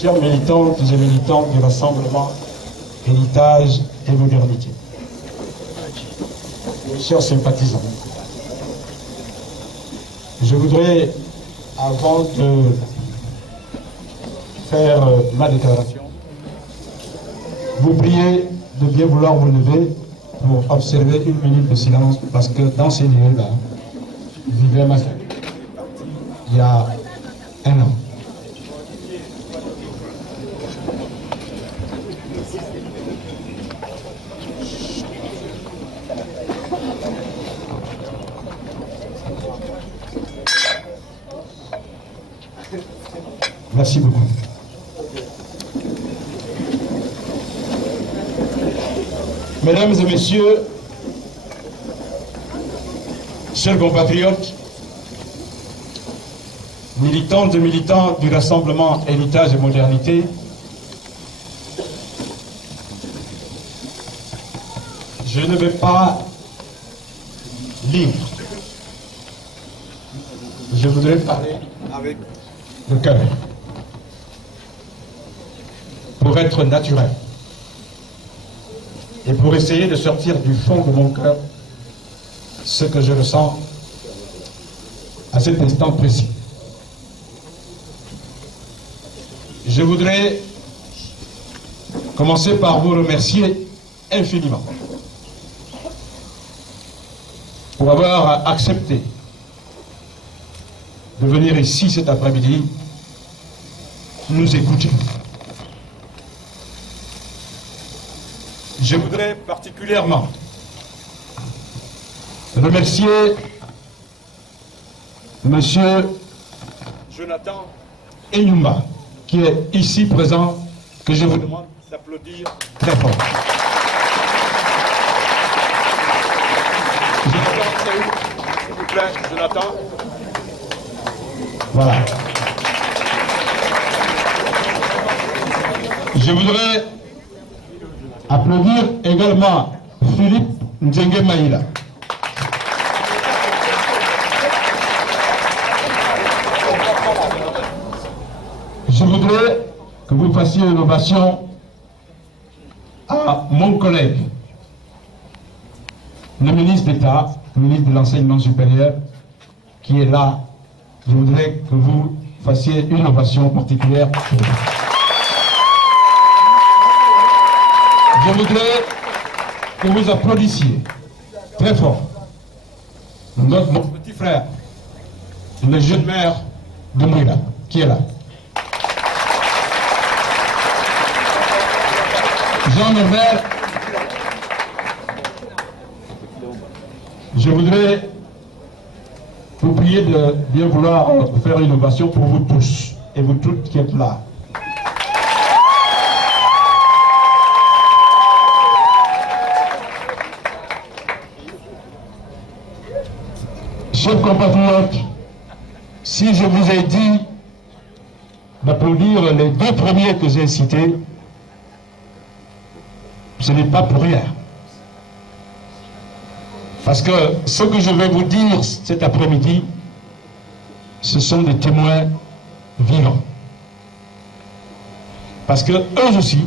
Chers militantes et militants du Rassemblement Héritage et Modernité, chers sympathisants, je voudrais, avant de faire ma déclaration, vous prier de bien vouloir vous lever pour observer une minute de silence, parce que dans ces lieux-là, vivait un massacre il y a un an. Merci beaucoup. Mesdames et messieurs, chers compatriotes, militantes et militants du Rassemblement Héritage et Modernité, je ne vais pas lire. Je voudrais parler avec le cœur, pour être naturel et pour essayer de sortir du fond de mon cœur ce que je ressens à cet instant précis. Je voudrais commencer par vous remercier infiniment pour avoir accepté de venir ici cet après-midi nous écouter. Je voudrais particulièrement remercier Monsieur Jonathan Enyumba, qui est ici présent, que je vous demande d'applaudir très fort. S'il vous plaît, Jonathan. Voilà. Je voudrais applaudir également Philippe Nzenge Maïla. Je voudrais que vous fassiez une ovation à mon collègue, le ministre d'État, le ministre de l'Enseignement supérieur, qui est là. Je voudrais que vous fassiez une ovation particulière pour lui. Je voudrais que vous applaudissiez très fort mon petit frère, le jeune maire de Mouila, qui est là. Jean Norbert, je voudrais vous prier de bien vouloir faire une ovation pour vous tous et vous toutes qui êtes là. Chers compatriotes, si je vous ai dit d'applaudir les deux premiers que j'ai cités, ce n'est pas pour rien. Parce que ce que je vais vous dire cet après-midi, ce sont des témoins vivants. Parce que eux aussi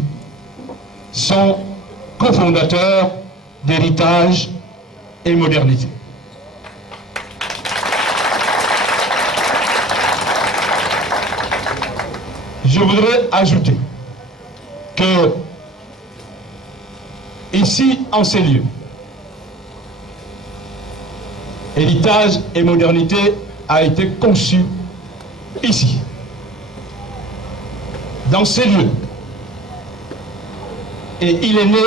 sont cofondateurs d'Héritage et Modernité. Je voudrais ajouter que ici, en ces lieux, Héritage et Modernité a été conçu ici, dans ces lieux. Et il est né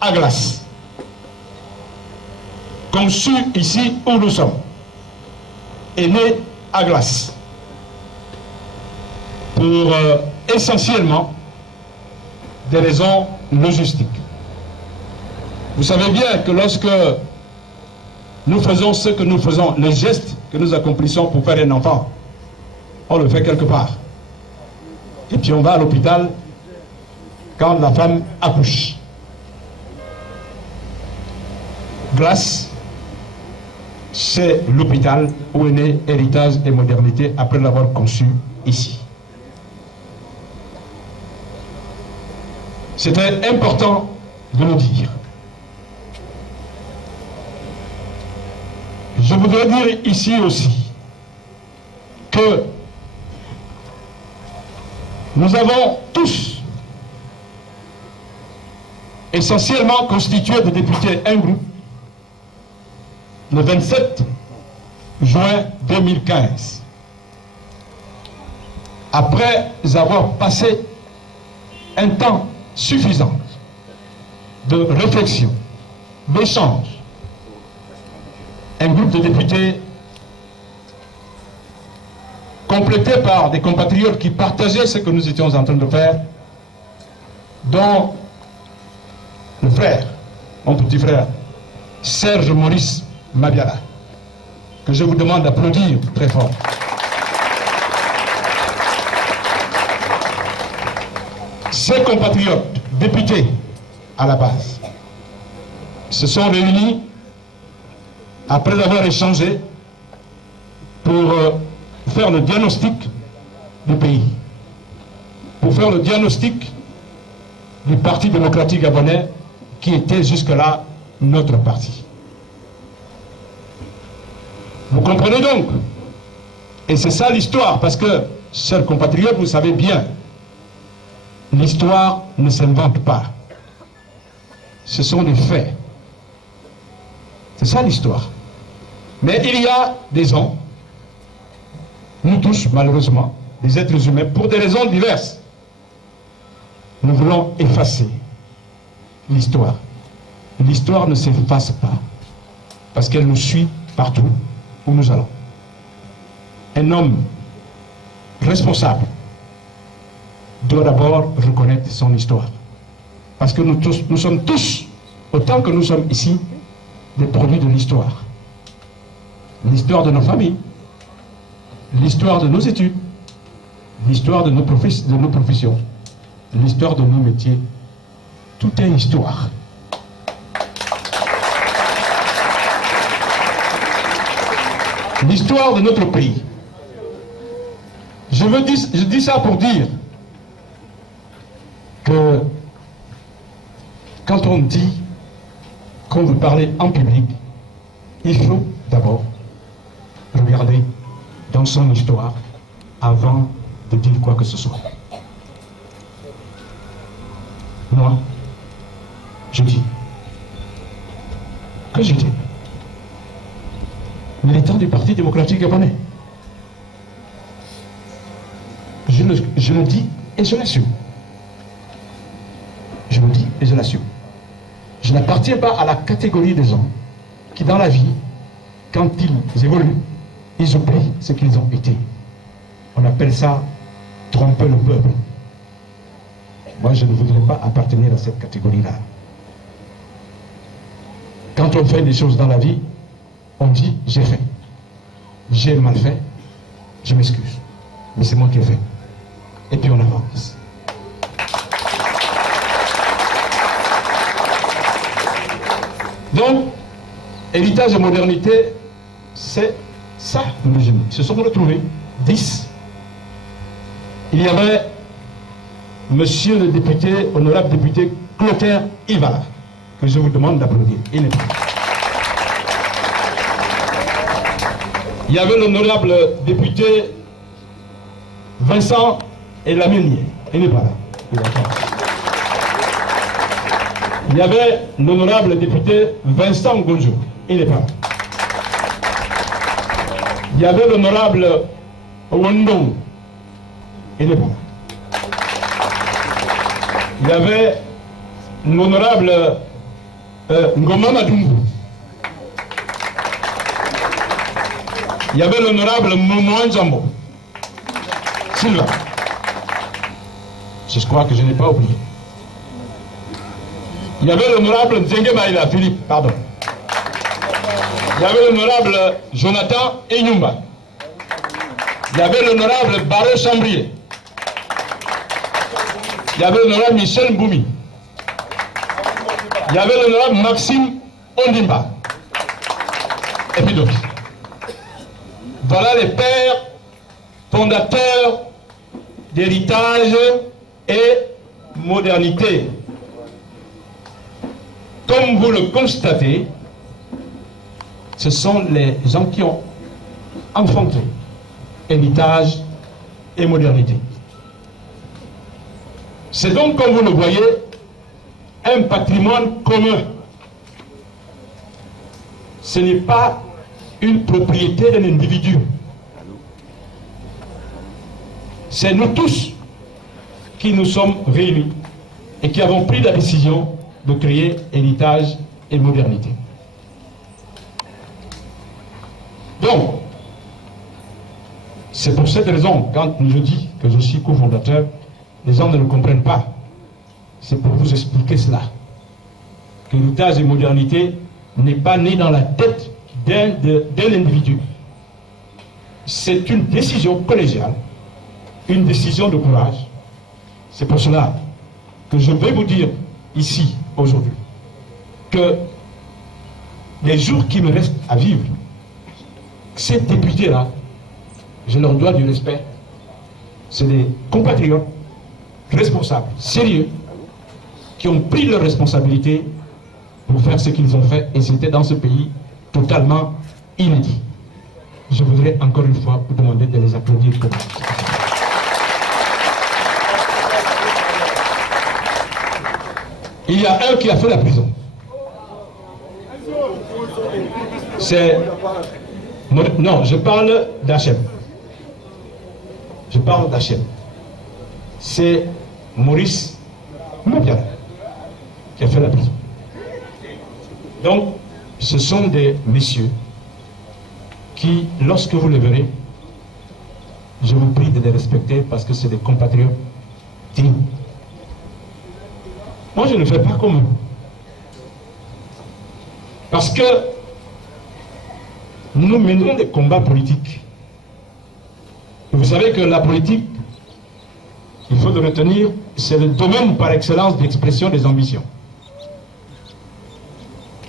à Glace. Conçu ici où nous sommes. Est né à Glace. Pour essentiellement des raisons logistiques. Vous savez bien que lorsque nous faisons ce que nous faisons, les gestes que nous accomplissons pour faire un enfant, on le fait quelque part. Et puis on va à l'hôpital quand la femme accouche. Glace, c'est l'hôpital où est né Héritage et Modernité après l'avoir conçu ici. C'était important de le dire. Je voudrais dire ici aussi que nous avons tous essentiellement constitué de députés un groupe le 27 juin 2015. Après avoir passé un temps suffisant de réflexion, d'échange, un groupe de députés complété par des compatriotes qui partageaient ce que nous étions en train de faire, dont le frère, mon petit frère, Serge Maurice Mabiala, que je vous demande d'applaudir très fort. Ces compatriotes, députés à la base, se sont réunis après avoir échangé pour faire le diagnostic du pays, pour faire le diagnostic du Parti démocratique gabonais qui était jusque-là notre parti. Vous comprenez donc? Et c'est ça l'histoire, parce que, chers compatriotes, vous savez bien, l'histoire ne s'invente pas. Ce sont des faits. C'est ça l'histoire. Mais il y a des gens, nous tous, malheureusement, des êtres humains, pour des raisons diverses, nous voulons effacer l'histoire. L'histoire ne s'efface pas, parce qu'elle nous suit partout où nous allons. Un homme responsable doit d'abord reconnaître son histoire. Parce que nous sommes tous, autant que nous sommes ici, des produits de l'histoire. L'histoire de nos familles, l'histoire de nos études, l'histoire de nos professions, l'histoire de nos métiers. Tout est histoire. L'histoire de notre pays. Je dis ça pour dire que quand on dit qu'on veut parler en public, il faut d'abord regarder dans son histoire avant de dire quoi que ce soit. Moi, je dis que j'étais militant du Parti démocratique gabonais. Je le dis et je l'assume. Je le dis et je l'assume. Je n'appartiens pas à la catégorie des gens qui, dans la vie, quand ils évoluent, ils oublient ce qu'ils ont été. On appelle ça tromper le peuple. Moi, je ne voudrais pas appartenir à cette catégorie-là. Quand on fait des choses dans la vie, on dit j'ai fait. J'ai mal fait, je m'excuse. Mais c'est moi qui ai fait. Et puis on avance. Donc, héritage et modernité, c'est ça le génie. Ils se sont retrouvés, 10. Il y avait monsieur le député, honorable député Clotaire Ivala, que je vous demande d'applaudir. Il n'est pas là. Il y avait l'honorable député Vincent Elaminier. Il n'est pas là. Il est là. Il y avait l'honorable député Vincent Gonjo. Il n'est pas là. Il y avait l'honorable Wondong. Il n'est pas là. Il y avait l'honorable Ngoma Madungu. Il y avait l'honorable Momoan Jambo. Sylvain. Je crois que je n'ai pas oublié. Il y avait l'honorable Nzenge Maïla, Philippe, pardon. Il y avait l'honorable Jonathan Enyumba. Il y avait l'honorable Barreau Chambrier. Il y avait l'honorable Michel Mboumi. Il y avait l'honorable Maxime Ondimba. Et puis d'autres. Voilà les pères fondateurs d'héritage et modernité. comme vous le constatez, ce sont les gens qui ont enfanté héritage et modernité. C'est donc, comme vous le voyez, un patrimoine commun. Ce n'est pas une propriété d'un individu. C'est nous tous qui nous sommes réunis et qui avons pris la décision de créer héritage et modernité. Donc, c'est pour cette raison, quand je dis que je suis cofondateur, les gens ne le comprennent pas. C'est pour vous expliquer cela. Que l'héritage et modernité n'est pas né dans la tête d'un individu. C'est une décision collégiale, une décision de courage. C'est pour cela que je vais vous dire ici, aujourd'hui, que les jours qui me restent à vivre, ces députés-là, je leur dois du respect. C'est des compatriotes responsables, sérieux, qui ont pris leurs responsabilités pour faire ce qu'ils ont fait, et c'était dans ce pays totalement inédit. Je voudrais encore une fois vous demander de les applaudir pour ça. Il y a un qui a fait la prison. C'est... Non, je parle d'Hachem. Je parle d'Hachem. C'est Maurice Mabiala qui a fait la prison. Donc, ce sont des messieurs qui, lorsque vous les verrez, je vous prie de les respecter parce que c'est des compatriotes dignes. Moi, je ne fais pas comme eux. Parce que nous menons des combats politiques. Vous savez que la politique, il faut le retenir, c'est le domaine par excellence d'expression des ambitions.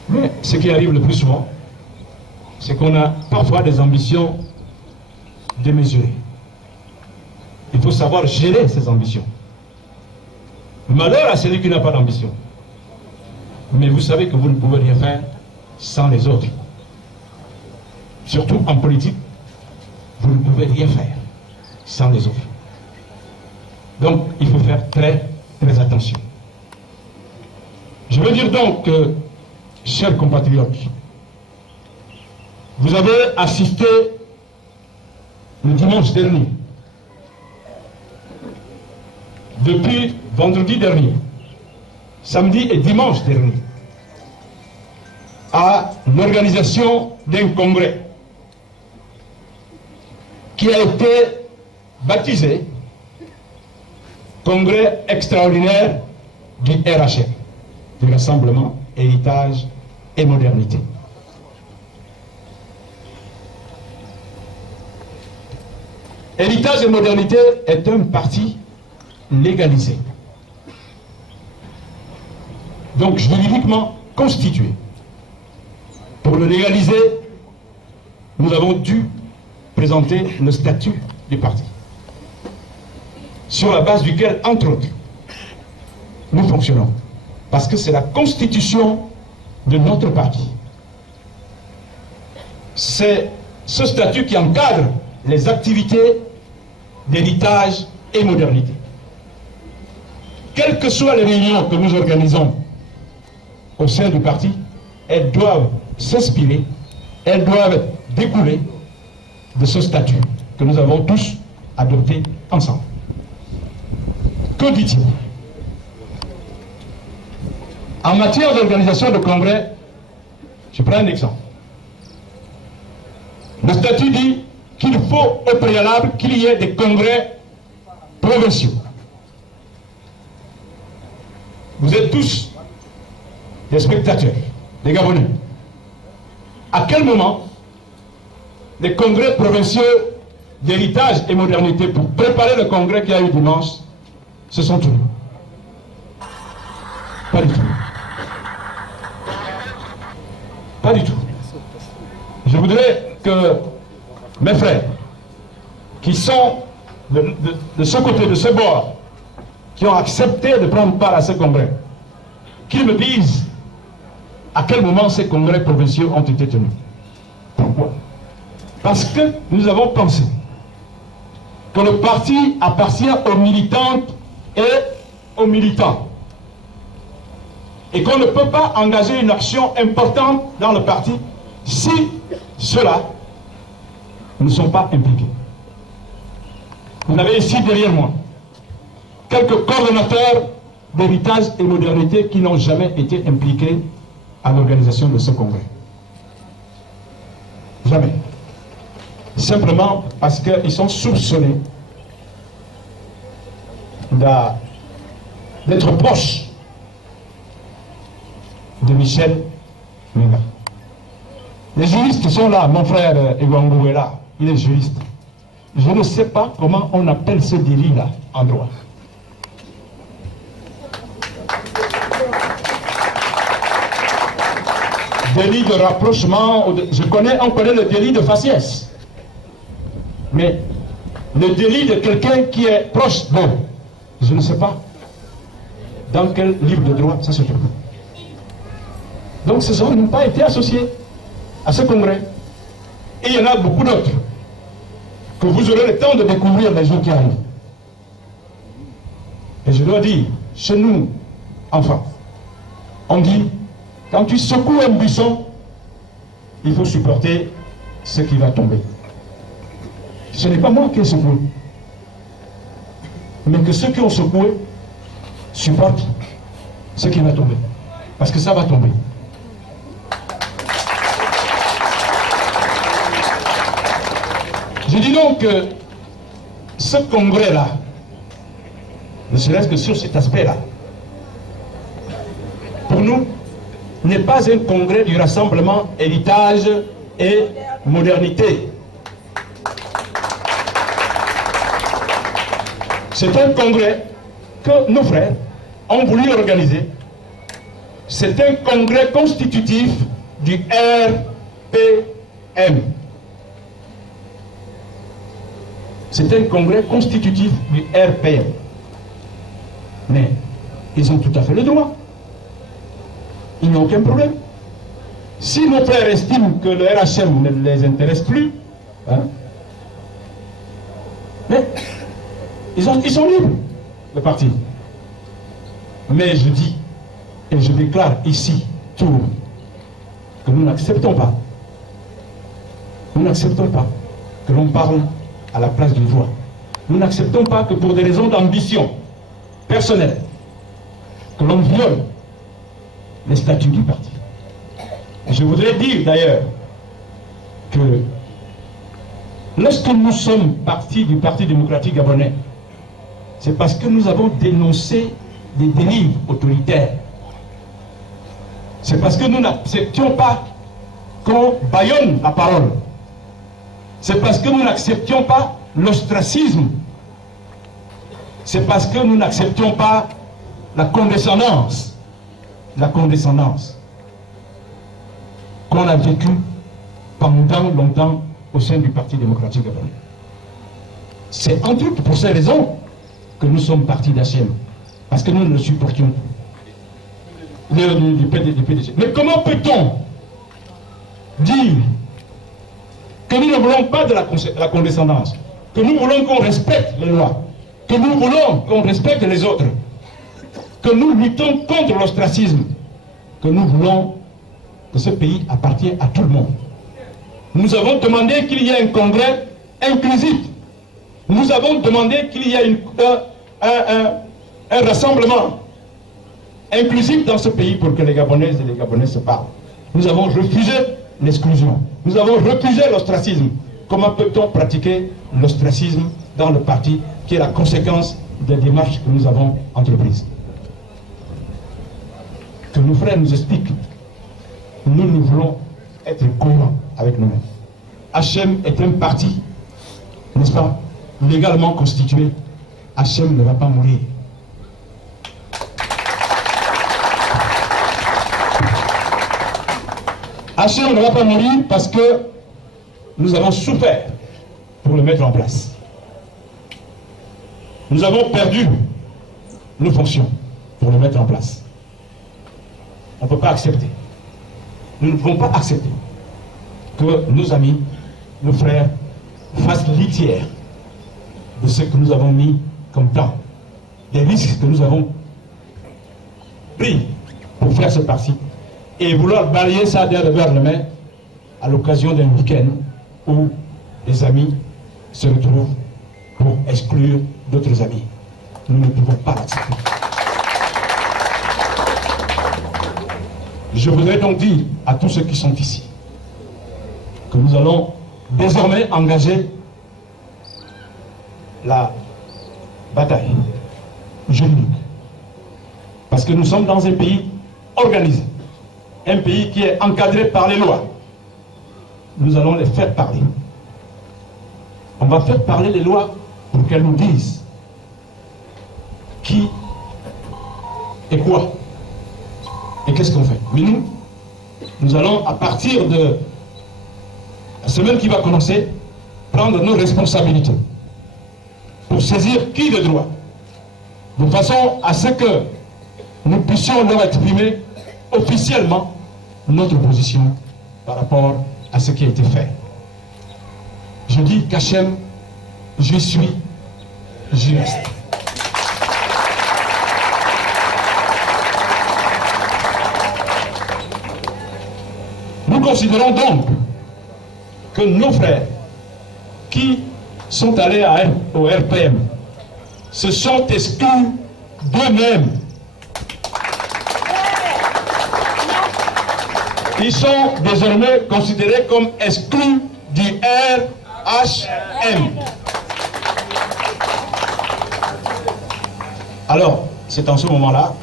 Mais ce qui arrive le plus souvent, c'est qu'on a parfois des ambitions démesurées. Il faut savoir gérer ces ambitions. Malheur à celui qui n'a pas d'ambition. Mais vous savez que vous ne pouvez rien faire sans les autres. Surtout en politique, vous ne pouvez rien faire sans les autres. Donc, il faut faire très, très attention. Je veux dire donc que, chers compatriotes, vous avez assisté le dimanche dernier, depuis vendredi dernier, samedi et dimanche dernier, à l'organisation d'un congrès qui a été baptisé Congrès extraordinaire du RHM, du Rassemblement Héritage et Modernité. Héritage et Modernité est un parti légalisé, donc juridiquement constitué. Pour le légaliser, nous avons dû présenter le statut du parti, sur la base duquel, entre autres, nous fonctionnons. Parce que c'est la constitution de notre parti. C'est ce statut qui encadre les activités d'héritage et modernité. Quelles que soient les réunions que nous organisons au sein du parti, elles doivent s'inspirer, elles doivent découler de ce statut que nous avons tous adopté ensemble. Que dit-il? En matière d'organisation de congrès, je prends un exemple. Le statut dit qu'il faut au préalable qu'il y ait des congrès provinciaux. Vous êtes tous des spectateurs, des Gabonais. À quel moment les congrès provinciaux d'héritage et modernité pour préparer le congrès qui a eu dimanche se sont tenus? Pas du tout. Pas du tout. Je voudrais que mes frères qui sont de ce côté, de ce bord, qui ont accepté de prendre part à ce congrès, qu'ils me disent à quel moment ces congrès provinciaux ont été tenus. Pourquoi? Parce que nous avons pensé que le parti appartient aux militantes et aux militants. Et qu'on ne peut pas engager une action importante dans le parti si ceux-là ne sont pas impliqués. Vous avez ici derrière moi quelques coordonnateurs d'héritage et modernité qui n'ont jamais été impliqués à l'organisation de ce congrès. Jamais. Simplement parce qu'ils sont soupçonnés d'être proches de Michel Menga. Les juristes sont là, mon frère Egwangou est là, il est juriste. Je ne sais pas comment on appelle ce délit-là en droit. Délit de rapprochement, on connaît le délit de faciès. Mais le délit de quelqu'un qui est proche d'eux, je ne sais pas dans quel livre de droit ça se trouve. Donc ces gens n'ont pas été associés à ce congrès. Et il y en a beaucoup d'autres que vous aurez le temps de découvrir les jours qui arrivent. Et je dois dire, chez nous, enfants, on dit, quand tu secoues un buisson, il faut supporter ce qui va tomber. Ce n'est pas moi qui ai secoué, mais que ceux qui ont secoué supportent ce qui va tomber. Parce que ça va tomber. Je dis donc que ce congrès-là, ne serait-ce que sur cet aspect-là, pour nous, n'est pas un congrès du rassemblement héritage et modernité. C'est un congrès que nos frères ont voulu organiser. C'est un congrès constitutif du RPM. C'est un congrès constitutif du RPM. Mais ils ont tout à fait le droit. Il n'y a aucun problème. Si nos frères estiment que le RHM ne les intéresse plus, hein, mais ils sont libres, le parti. Mais je dis, et je déclare ici, tout, que nous n'acceptons pas. Nous n'acceptons pas que l'on parle à la place d'une voix. Nous n'acceptons pas que pour des raisons d'ambition personnelle, que l'on viole les statuts du parti. Et je voudrais dire d'ailleurs que lorsque nous sommes partis du Parti démocratique gabonais, c'est parce que nous avons dénoncé des dérives autoritaires. C'est parce que nous n'acceptions pas qu'on bâillonne la parole. C'est parce que nous n'acceptions pas l'ostracisme. C'est parce que nous n'acceptions pas la condescendance. La condescendance qu'on a vécue pendant longtemps au sein du Parti démocratique gabonais. C'est entre autres pour ces raisons que nous sommes partis d'HM. Parce que nous ne le supportions plus. Du PDG. Mais comment peut-on dire que nous ne voulons pas de la condescendance, que nous voulons qu'on respecte les lois, que nous voulons qu'on respecte les autres, que nous luttons contre l'ostracisme, que nous voulons que ce pays appartienne à tout le monde. Nous avons demandé qu'il y ait un congrès inclusif. Nous avons demandé qu'il y ait un rassemblement inclusif dans ce pays pour que les Gabonaises et les Gabonais se parlent. Nous avons refusé l'exclusion. Nous avons refusé l'ostracisme. Comment peut-on pratiquer l'ostracisme dans le parti qui est la conséquence des démarches que nous avons entreprises? Que nos frères nous expliquent. Nous voulons être cohérents avec nous-mêmes. HM est un parti, n'est-ce pas, légalement constitué. HM ne va pas mourir. HM ne va pas mourir parce que nous avons souffert pour le mettre en place. Nous avons perdu nos fonctions pour le mettre en place. On ne peut pas accepter. Nous ne pouvons pas accepter que nos amis, nos frères, fassent litière de ce que nous avons mis comme temps, des risques que nous avons pris pour faire ce parti, et vouloir balayer ça derrière le main à l'occasion d'un week-end où les amis se retrouvent pour exclure d'autres amis. Nous ne pouvons pas l'accepter. Je voudrais donc dire à tous ceux qui sont ici que nous allons désormais engager la bataille juridique. Parce que nous sommes dans un pays organisé, un pays qui est encadré par les lois. Nous allons les faire parler. On va faire parler les lois pour qu'elles nous disent qui et quoi et qu'est-ce qu'on fait. Mais nous allons, à partir de la semaine qui va commencer, prendre nos responsabilités pour saisir qui de droit, de façon à ce que nous puissions leur exprimer officiellement notre position par rapport à ce qui a été fait. Je dis qu'Hachem, je suis, j'y reste. Nous considérons donc que nos frères qui sont allés au RPM se sont exclus d'eux-mêmes. Ils sont désormais considérés comme exclus du RHM. Alors, c'est en ce moment-là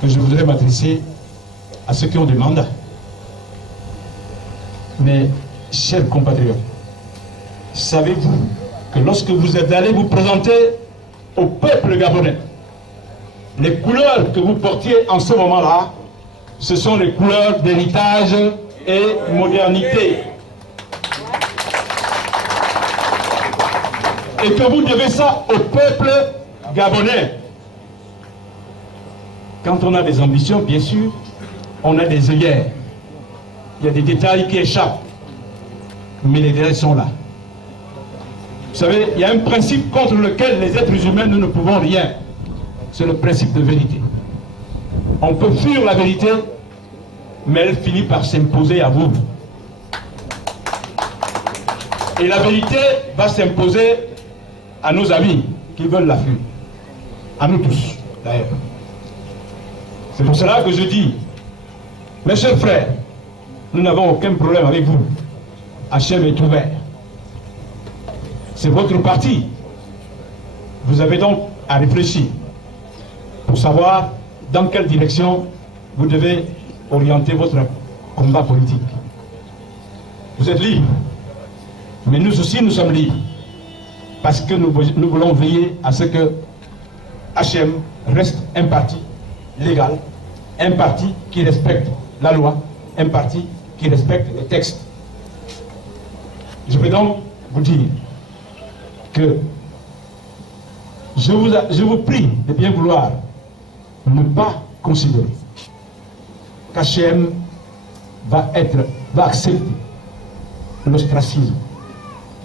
que je voudrais m'adresser à ceux qui ont des mandats. Mes chers compatriotes, savez-vous que lorsque vous êtes allés vous présenter au peuple gabonais, les couleurs que vous portiez en ce moment-là, ce sont les couleurs d'héritage et modernité. Et que vous devez ça au peuple gabonais. Quand on a des ambitions, bien sûr, on a des œillères. Il y a des détails qui échappent. Mais les détails sont là. Vous savez, il y a un principe contre lequel les êtres humains nous ne pouvons rien. C'est le principe de vérité. On peut fuir la vérité, mais elle finit par s'imposer à vous. Et la vérité va s'imposer à nos amis qui veulent la fuir. À nous tous, d'ailleurs. C'est pour cela que je dis, mes chers frères, nous n'avons aucun problème avec vous. Hachem est ouvert. C'est votre parti. Vous avez donc à réfléchir pour savoir dans quelle direction vous devez orienter votre combat politique. Vous êtes libres, mais nous aussi nous sommes libres, parce que nous voulons veiller à ce que Hachem reste un parti légal, un parti qui respecte la loi, un parti qui respecte les textes. Je vais donc vous dire que je vous prie de bien vouloir ne pas considérer qu'Hachem va accepter l'ostracisme,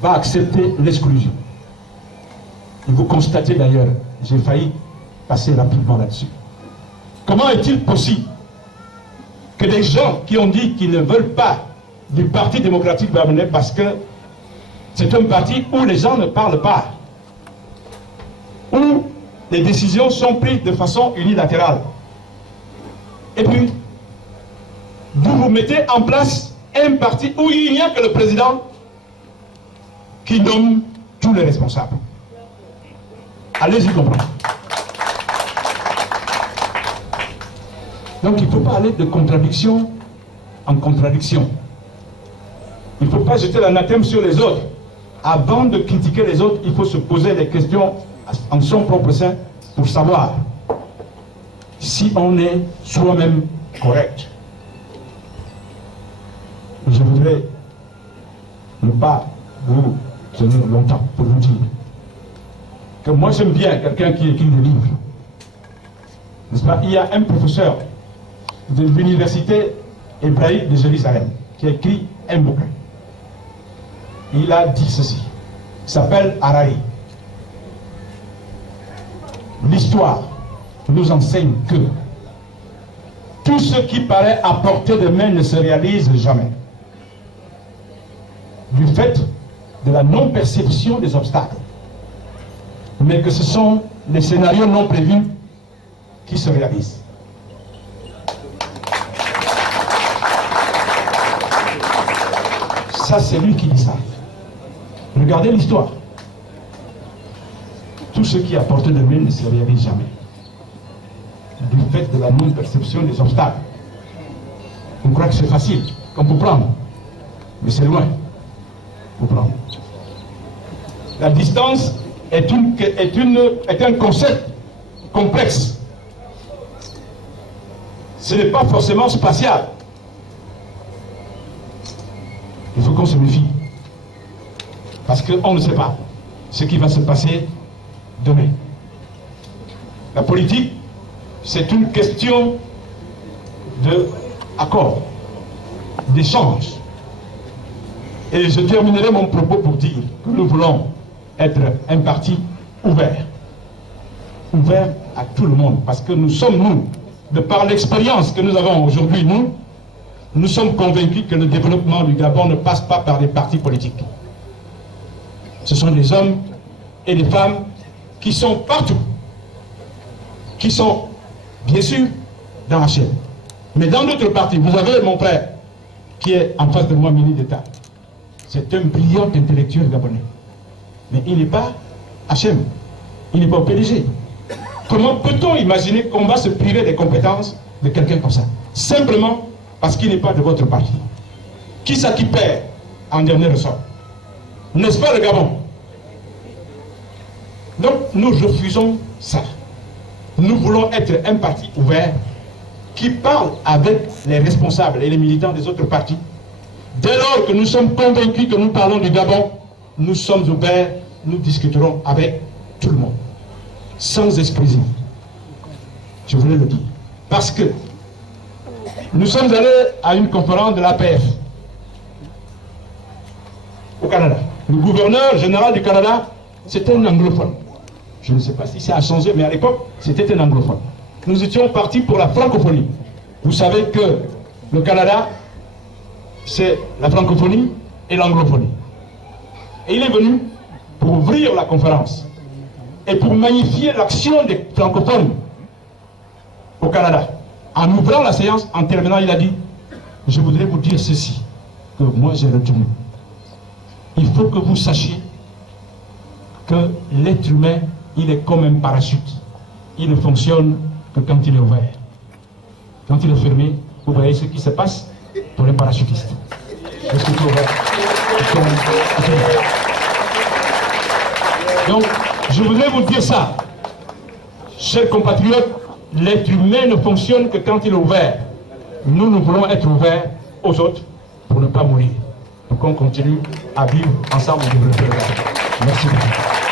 va accepter l'exclusion. Et vous constatez d'ailleurs, j'ai failli passer rapidement là-dessus. Comment est-il possible que des gens qui ont dit qu'ils ne veulent pas du Parti démocratique gabonais parce que c'est un parti où les gens ne parlent pas, où les décisions sont prises de façon unilatérale, et puis vous mettez en place un parti où il n'y a que le président qui nomme tous les responsables. Allez-y comprendre. Donc il ne faut pas aller de contradiction en contradiction. Il ne faut pas jeter l'anathème sur les autres. Avant de critiquer les autres, il faut se poser des questions en son propre sein pour savoir si on est soi-même correct. Je voudrais ne pas vous tenir longtemps pour vous dire que moi j'aime bien quelqu'un qui écrit des livres. N'est-ce pas? Il y a un professeur de l'université hébraïque de Jérusalem, qui a écrit un bouquin. Il a dit ceci. Il s'appelle Araï. L'histoire nous enseigne que tout ce qui paraît à portée de main ne se réalise jamais. Du fait de la non-perception des obstacles. Mais que ce sont les scénarios non prévus qui se réalisent. Ça, c'est lui qui dit ça. Regardez l'histoire. Tout ce qui est à portée de main ne se réalise jamais. Du fait de la non-perception des obstacles. On croit que c'est facile, qu'on peut prendre. Mais c'est loin pour prendre. La distance est un concept complexe. Ce n'est pas forcément spatial. Il faut qu'on se méfie. Parce qu'on ne sait pas ce qui va se passer demain. La politique, c'est une question d'accord, d'échange. Et je terminerai mon propos pour dire que nous voulons être un parti ouvert. Ouvert à tout le monde. Parce que nous sommes, nous, de par l'expérience que nous avons aujourd'hui, nous sommes convaincus que le développement du Gabon ne passe pas par les partis politiques. Ce sont des hommes et des femmes qui sont partout. Qui sont, bien sûr, dans la chaîne. Mais dans d'autres partis, vous avez mon frère, qui est en face de moi, ministre d'État. C'est un brillant intellectuel gabonais. Mais il n'est pas HM. Il n'est pas au PDG. Comment peut-on imaginer qu'on va se priver des compétences de quelqu'un comme ça? Simplement parce qu'il n'est pas de votre parti. Qui ça qui perd en dernier ressort? N'est-ce pas le Gabon? Donc nous refusons ça. Nous voulons être un parti ouvert qui parle avec les responsables et les militants des autres partis. Dès lors que nous sommes convaincus que nous parlons du Gabon, nous sommes ouverts, nous discuterons avec tout le monde. Sans exclusion. Je voulais le dire. Parce que nous sommes allés à une conférence de l'APF au Canada. Le gouverneur général du Canada, c'était un anglophone. Je ne sais pas si ça a changé, mais à l'époque, c'était un anglophone. Nous étions partis pour la francophonie. Vous savez que le Canada, c'est la francophonie et l'anglophonie. Et il est venu pour ouvrir la conférence et pour magnifier l'action des francophones au Canada. En ouvrant la séance, en terminant, il a dit: je voudrais vous dire ceci, que moi j'ai retenu. Il faut que vous sachiez que l'être humain, il est comme un parachute. Il ne fonctionne que quand il est ouvert. Quand il est fermé, vous voyez ce qui se passe pour les parachutistes. Lorsqu'il est ouvert, donc, je voudrais vous dire ça. Chers compatriotes, l'être humain ne fonctionne que quand il est ouvert. Nous voulons être ouverts aux autres pour ne pas mourir. Donc on continue à vivre ensemble. Merci beaucoup.